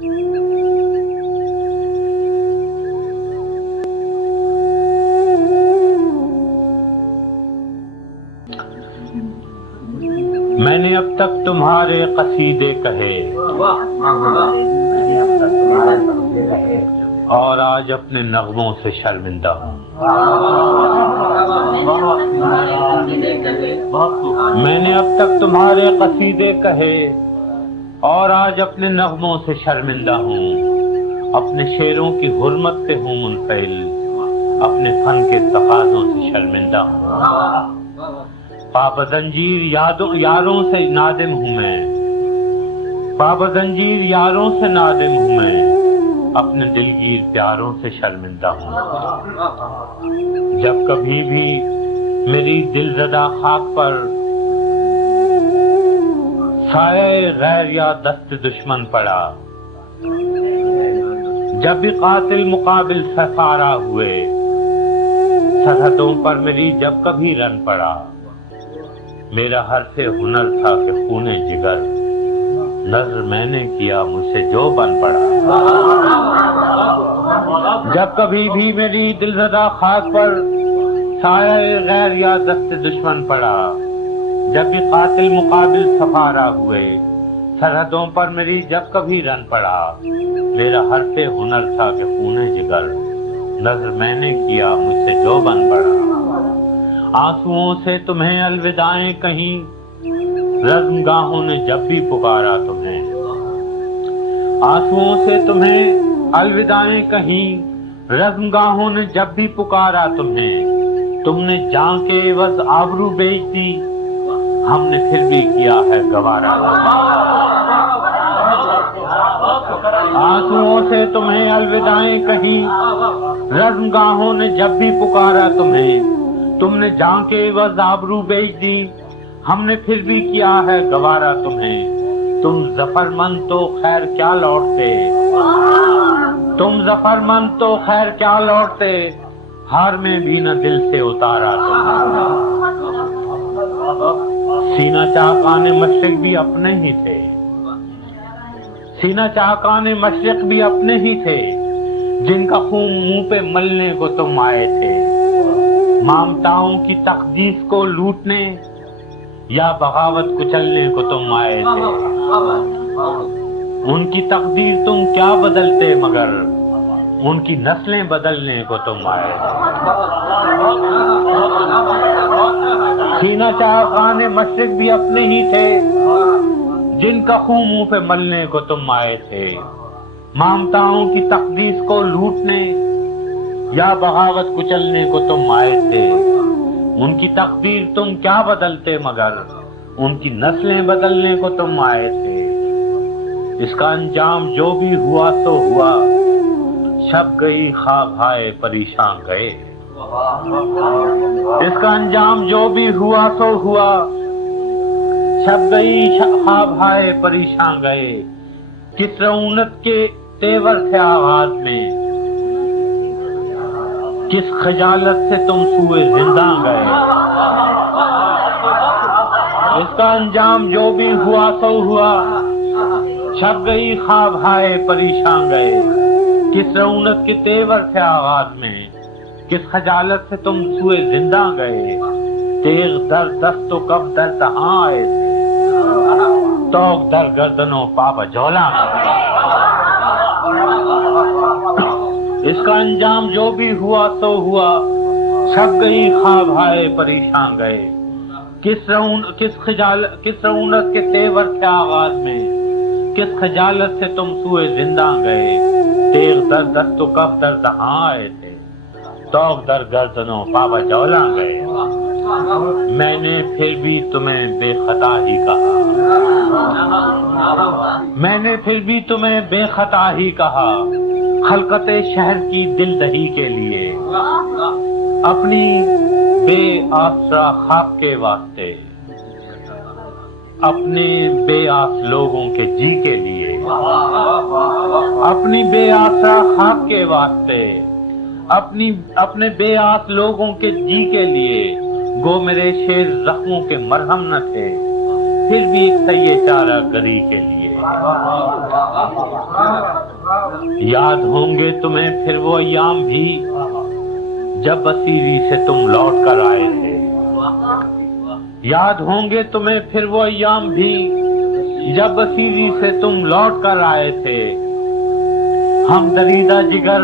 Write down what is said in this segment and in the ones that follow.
میں نے اب تک تمہارے قصیدے کہے اور آج اپنے نغموں سے شرمندہ ہوں۔ میں نے اب تک تمہارے قصیدے کہے اور آج اپنے نغموں سے شرمندہ ہوں۔ اپنے شعروں کی حرمت سے ہوں منفعل، اپنے فن کے تقاضوں سے شرمندہ ہوں۔ پابزنجیر یاروں سے نادم ہوں میں، پابزنجیر یاروں سے نادم ہوں میں، اپنے دلگیر پیاروں سے شرمندہ ہوں۔ جب کبھی بھی میری دلزدہ خاک پر سایہ غیر یا دست دشمن پڑا، جب بھی قاتل مقابل سفارا ہوئے، سرحدوں پر میری جب کبھی رن پڑا، میرا حرف ہنر تھا کہ خون جگر، نظر میں نے کیا مجھ سے جو بن پڑا۔ جب کبھی بھی میری دلزدہ خاک پر سایہ غیر یا دست دشمن پڑا، جب بھی قاتل مقابل سفارا ہوئے، سرحدوں پر میری جب کبھی رن پڑا، میرا حرف ہنر تھا کہ خون جگر، نظر میں نے کیا مجھ سے جو بن پڑا۔ آنسوؤں سے تمہیں الوداعیں کہیں، رزم گاہوں نے جب بھی پکارا تمہیں، آنسوؤں سے تمہیں الوداعیں کہیں، رزم گاہوں نے جب بھی پکارا تمہیں، تم نے جان کے عوض آبرو بیچ دی، ہم نے پھر بھی کیا ہے گوارا۔ آنسوؤں سے تمہیں الوداعیں کہیں، رزم گاہوں نے جب بھی پکارا تمہیں، تم نے جان کے عوض آبرو بیچ دی، ہم نے پھر بھی کیا ہے گوارا تمہیں۔ تم ظفر مند تو خیر کیا لوٹتے، تم ظفر مند تو خیر کیا لوٹتے، ہار میں بھی نہ دل سے اتارا تمہیں۔ سینہ چاکان مشرق بھی اپنے ہی تھے، سینہ چاکان مشرق بھی اپنے ہی تھے، جن کا خون منہ پہ ملنے کو تم آئے تھے۔ مامتاؤں کی تقدیس کو لوٹنے یا بغاوت کچلنے کو تم آئے تھے، ان کی تقدیر تم کیا بدلتے مگر ان کی نسلیں بدلنے کو تم آئے تھے۔ سینہ چاکان مشرق بھی اپنے ہی تھے، جن کا خون منہ پہ ملنے کو تم آئے تھے۔ مامتاؤں کی تقدیس کو لوٹنے یا بغاوت کچلنے کو تم آئے تھے، ان کی تقدیر تم کیا بدلتے مگر ان کی نسلیں بدلنے کو تم آئے تھے۔ اس کا انجام جو بھی ہوا تو ہوا، شب گئی خواب آئے پریشان گئے۔ اس کا انجام جو بھی ہوا تو ہوا، شب گئی خواب آئے پریشان گئے۔ کس رعونت کے تیور تھے آغاز میں، کس خجالت سے تم سوئے زندہ گئے۔ اس کا انجام جو بھی ہوا تو ہوا، چھپ گئی خواب ہائے پریشان گئے۔ کس رعونت کے تیور تھے آغاز میں، کس خجالت سے تم سوئے زندہ گئے۔ تیغ در دست و کب در دہاں آئے تھے، توق در گردنوں پاپا جولا گئے۔ اس کا انجام جو بھی ہوا تو ہوا، چھپ گئی خواب آئے پریشان گئے۔ کس رعونت کے تیور تھے آغاز میں، کس خجالت سے تم سوئے زندہ گئے۔ تیغ در دست و کف در دہاں آئے تھے، توق در گردنوں پاپا جولا گئے۔ میں نے پھر بھی تمہیں بے خطا ہی کہا، میں نے پھر بھی تمہیں بے خطا ہی کہا، خلقت شہر کی دل دہی کے لیے، اپنی بے آسرا خاک کے واسطے، اپنے بے آس لوگوں کے جی کے لیے، اپنی بے آسرا خاک کے واسطے، اپنے بے آس لوگوں کے جی کے لیے۔ گو میرے شیر زخموں کے مرہم نہ تھے، پھر بھی ایک سیے چارہ گری کے لیے۔ یاد ہوں گے تمہیں پھر وہ ایام بھی جب اسیری سے تم لوٹ کر آئے تھے. یاد ہوں گے تمہیں پھر وہ ایام بھی جب اسیری سے تم لوٹ کر آئے تھے. ہم دریدہ جگر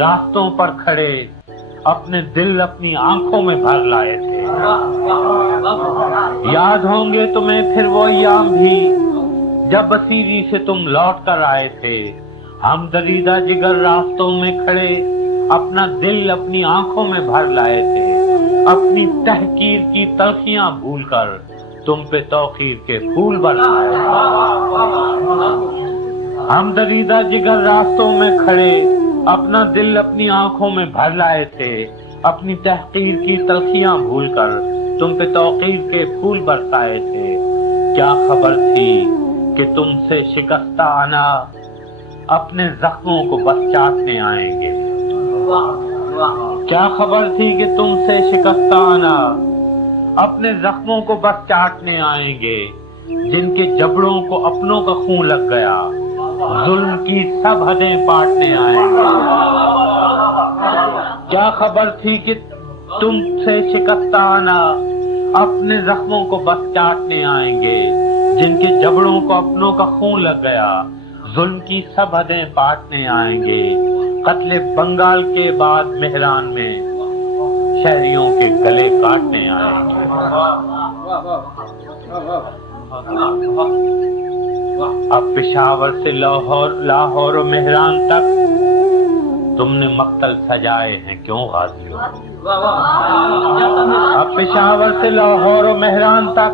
راستوں پر کھڑے اپنے دل اپنی آنکھوں میں بھر لائے تھے. یاد ہوں گے تمہیں پھر وہ ایام بھی جب اسیری سے تم لوٹ کر آئے تھے. ہم دریدہ جگر راستوں میں کھڑے اپنا دل اپنی آنکھوں میں بھر لائے تھے. اپنی تحقیر کی تلخیاں بھول کر تم پہ توقیر کے پھول برسائے تھے. ہم دریدہ جگر راستوں میں کھڑے اپنا دل اپنی آنکھوں میں بھر لائے تھے. اپنی تحقیر کی تلخیاں بھول کر تم پہ توقیر کے پھول برسائے تھے. کیا خبر تھی کہ تم سے شکستہ انا اپنے زخموں کو بس چاٹنے آئیں گے. کیا خبر تھی کہ تم سے شکستہ انا اپنے زخموں کو بس چاٹنے آئیں گے. جن کے جبڑوں کو اپنوں کا خون لگ گیا ظلم کی سب حدیں پاٹنے آئیں گے. کیا خبر تھی کہ تم سے شکستہ انا اپنے زخموں کو بس چاٹنے آئیں گے. جن کے جبڑوں کو اپنوں کا خون لگ گیا ظلم کی سب حدیں پاٹنے آئیں گے. قتل بنگال کے بعد مہران میں شہریوں کے گلے کاٹنے آئیں گے. اب پشاور سے لاہور و مہران تک تم نے مقتل سجائے ہیں کیوں غازیوں. اب پشاور سے لاہور و مہران تک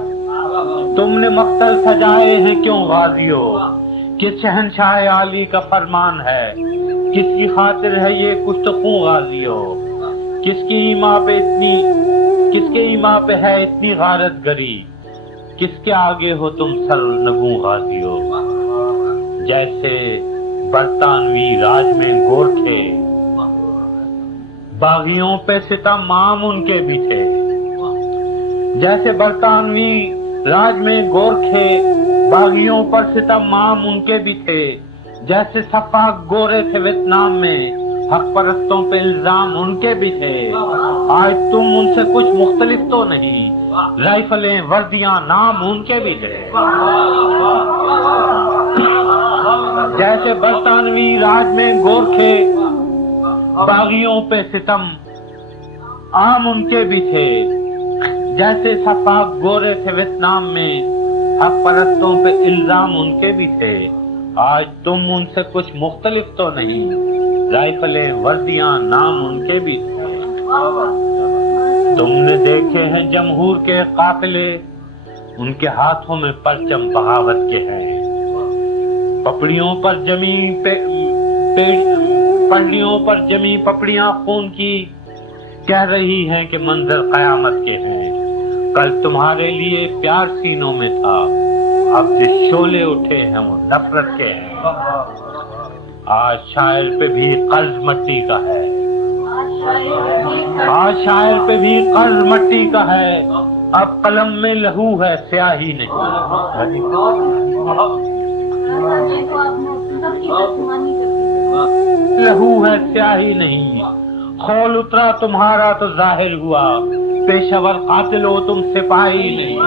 تم نے مقتل سجائے ہیں کیوں غازیوں. کس شہنشاہ عالی کا فرمان ہے کس کی خاطر ہے یہ کچھ تو خون غازیوں. کس کے ایما پہ ہے اتنی غارت گری. کس کے آگے ہو تم سر نگوں غازیوں. جیسے برطانوی راج میں گورکھے باغیوں پہ ستم عام ان کے بھی تھے. جیسے برطانوی راج میں گورکھے باغیوں پر ستم عام ان کے بھی تھے. جیسے سفاک گورے تھے ویتنام میں حق پرستوں پہ الزام ان کے بھی تھے. آج تم ان سے کچھ مختلف تو نہیں. رائفلیں وردیاں نام ان کے بھی تھے. جیسے برطانوی راج میں گورکھے باغیوں پہ ستم عام ان کے بھی تھے. جیسے سفاک گورے تھے ویتنام میں حق پرستوں پہ الزام ان کے بھی تھے. آج تم ان سے کچھ مختلف تو نہیں. رائفلیں وردیاں نام ان کے بھی تھے. تم نے دیکھے ہیں جمہور کے قافلے ان کے ہاتھوں میں پرچم بغاوت کے ہیں. پپڑیوں پر جمی پپڑیاں خون کی کہہ رہی ہیں کہ منظر قیامت کے ہیں. کل تمہارے لیے پیار سینوں میں تھا اب جس شعلے اٹھے ہیں وہ نفرت کے ہیں. آج شاعر پہ بھی قرض مٹی کا ہے. آج شاعر پہ بھی قرض مٹی کا ہے. اب قلم میں لہو ہے سیاہی نہیں. لہو ہے سیاہی نہیں. خول اترا تمہارا تو ظاہر ہوا پیشور قاتل ہو تم سپاہی نہیں.